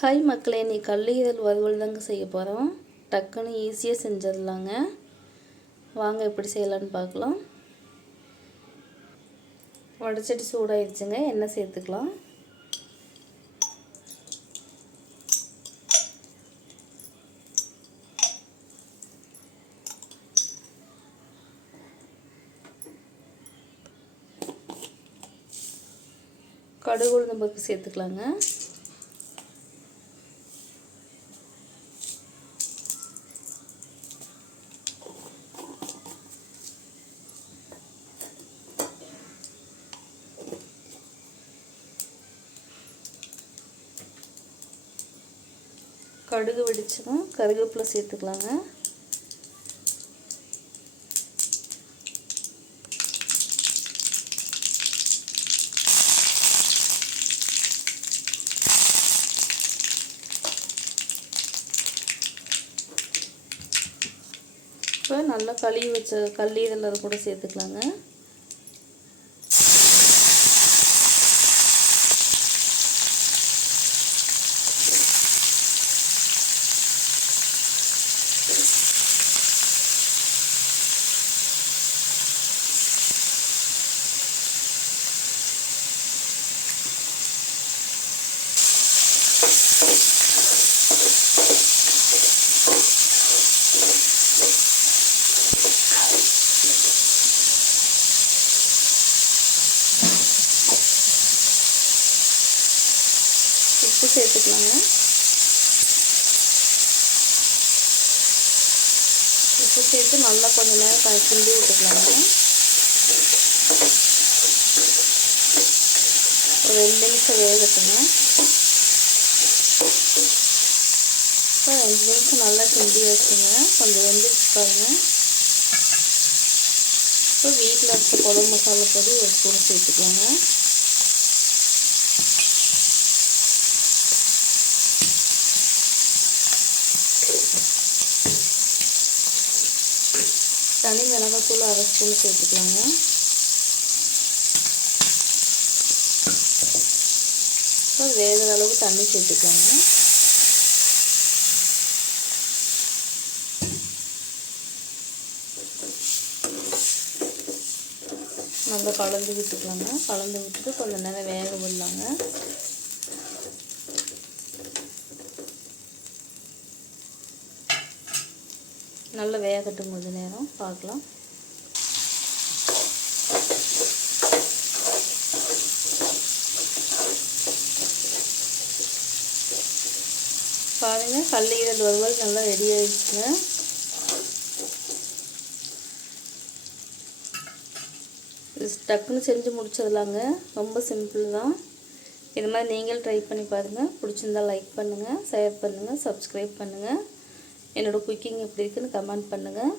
Hi மக்களே, நீ கல்லீரல் வறுவல் தாங்க செய்ய போகிறோம். டக்குன்னு ஈஸியாக செஞ்சிடலாங்க. வாங்க எப்படி செய்யலான்னு பார்க்கலாம். வடைச்சட்டி சூடாகிடுச்சுங்க, எண்ணெய் சேர்த்துக்கலாம். கடுகு உளுந்தம் பருப்பு சேர்த்துக்கலாங்க. கடுகு வெடிச்சதும் கருவேப்பிலை சேர்த்துக்கலாங்க. இப்போ நல்லா கழுவி வச்ச கல்லீரல் அது கூட சேர்த்துக்கலாங்க. உப்பு சேர்த்துக்கலாங்க. உப்பு சேர்த்து நல்லா கொஞ்சம் நேரம் கிண்டி விட்டுக்கலாங்க. ஒரு 2 நிமிஷம் வேகட்டுங்க. இப்போ 2 நிமிஷம் நல்லா கிண்டி வச்சுங்க. கொஞ்சம் வெந்துச்சு பாருங்க. இப்போ வீட்டில் வச்ச குழம்பு மசாலா பொடி ஒரு ஸ்பூன் சேர்த்துக்கலாங்க. தனி மிளகாத்தூள் 1/2 ஸ்பூன் சேர்த்துக்கலாங்க. இப்போ வேகிற அளவு தண்ணி சேர்த்துக்கலாங்க. நல்லா கலந்து விட்டுக்கலாங்க. கலந்து விட்டுட்டு கொஞ்சம் நேரம் வேக விடலாங்க. நல்லா வேகட்டும், கொஞ்சம் நேரம் பார்க்கலாம். பாருங்கள், கல்லீரல் வறுவல் நல்லா ரெடி ஆகிடுச்சுங்க. டக்குன்னு செஞ்சு முடிச்சிடலாங்க. ரொம்ப சிம்பிள் தான். இது மாதிரி நீங்களும் ட்ரை பண்ணி பாருங்கள். பிடிச்சிருந்தா லைக் பண்ணுங்கள், ஷேர் பண்ணுங்கள், சப்ஸ்கிரைப் பண்ணுங்கள். என்னோடய குக்கிங் எப்படி இருக்குன்னு கமெண்ட் பண்ணுங்கள்.